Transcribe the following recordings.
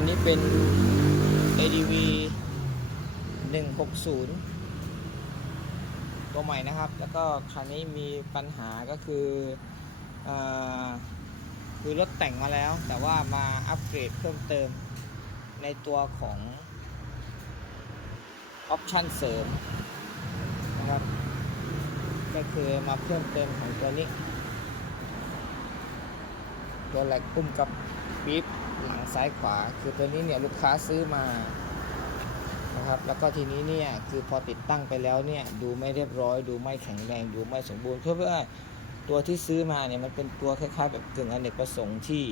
คันนี้เป็น ADV 160 ตัวใหม่นะครับ แล้วก็คันนี้มีปัญหาก็คือเออคือรถแต่งมาแล้ว แต่ว่ามาอัปเกรดเพิ่มเติมในตัวของออปชันเสริมนะครับ ก็คือมาเพิ่มเติมของตัวนี้ ตัวแหลกปุ่มกับปี๊บหลังซ้ายขวา คือตัวนี้เนี่ยลูกค้าซื้อมานะครับแล้วก็ทีนี้เนี่ยคือพอติดตั้งไปแล้วเนี่ยดูไม่เรียบร้อย ดูไม่แข็งแรงดูไม่สมบูรณ์เพราะว่าตัวที่ซื้อมาเนี่ยมันเป็นตัวคล้ายๆแบบกึ่งอเนกประสงค์ที่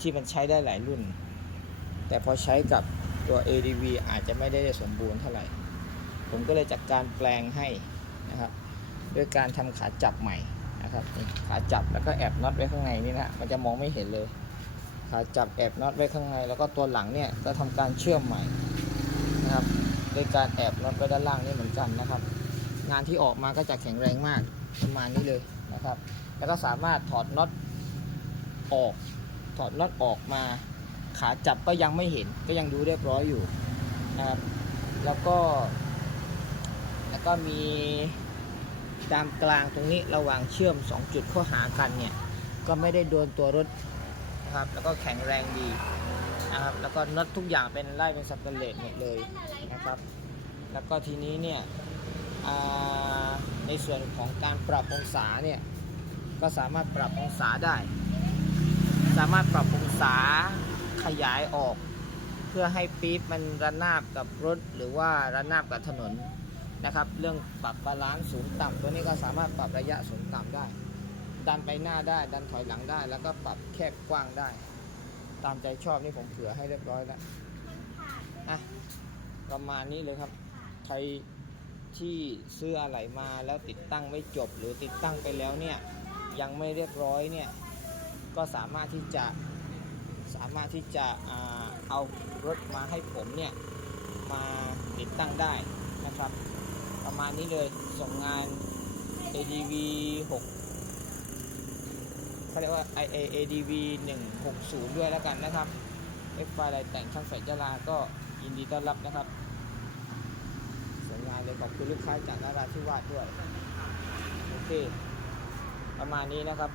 ที่มันใช้ได้หลายรุ่น แต่พอใช้กับตัว ADV อาจจะไม่ได้สมบูรณ์เท่าไหร่ ผมก็เลยจัดการแปลงให้นะครับด้วยการทำขาจับใหม่ นะครับขาจับแล้วก็แอบน็อตไว้ข้างในนี่นะมันจะมองไม่เห็นเลยขาจับแอบน็อตไว้ข้างใน แล้วก็ตัวหลังเนี่ยก็ทำการเชื่อมใหม่นะครับด้วยการแอบน็อตไว้ด้านล่างนี่เหมือนกันนะครับ งานที่ออกมาก็จะแข็งแรงมากประมาณนี้เลยนะครับ แล้วก็สามารถถอดน็อตออก ถอดน็อตออกมา ขาจับก็ยังไม่เห็นก็ยังดูเรียบร้อยอยู่นะครับแล้วก็ แล้วก็มี ดามกลางตรงนี้ระหว่างเชื่อม 2 จุดเข้าหากันเนี่ยก็ไม่ได้โดนตัวรถนะครับแล้วก็แข็งแรงดีนะครับแล้วก็น็อตทุกอย่างเป็นไล่เป็นสแตนเลสหมดเลยนะครับแล้วก็ทีนี้เนี่ยในส่วนของการปรับองศาเนี่ยก็สามารถปรับองศาได้ สามารถปรับองศาขยายออก เพื่อให้ปี๊บมันระนาบกับรถหรือว่าระนาบกับถนน นะครับ เรื่องปรับบาลานซ์สูงต่ำตัวนี้ก็สามารถปรับระยะสูงต่ำได้ ดันไปหน้าได้ ดันถอยหลังได้ แล้วก็ปรับแคบกว้างได้ ตามใจชอบนี่ผมเผื่อให้เรียบร้อยแล้วอะประมาณนี้เลยครับ ใครที่ซื้ออะไหลมาแล้วติดตั้งไม่จบหรือติดตั้งไปแล้วเนี่ยยังไม่เรียบร้อยเนี่ยก็สามารถที่จะสามารถที่จะเอารถมาให้ผมเนี่ยมาติดตั้งได้นะครับ ประมาณนี้เลยส่งงาน ADV 6เขาเรียกว่า IA ADV 160 ด้วยแล้วกันนะครับเอฟไฟอะไรแต่งช่างแฝดยาลาก็ยินดีต้อนรับนะครับส่งงานเลยขอบคุณลูกค้าจากนาราธิวาสด้วย โอเค ประมาณนี้นะครับ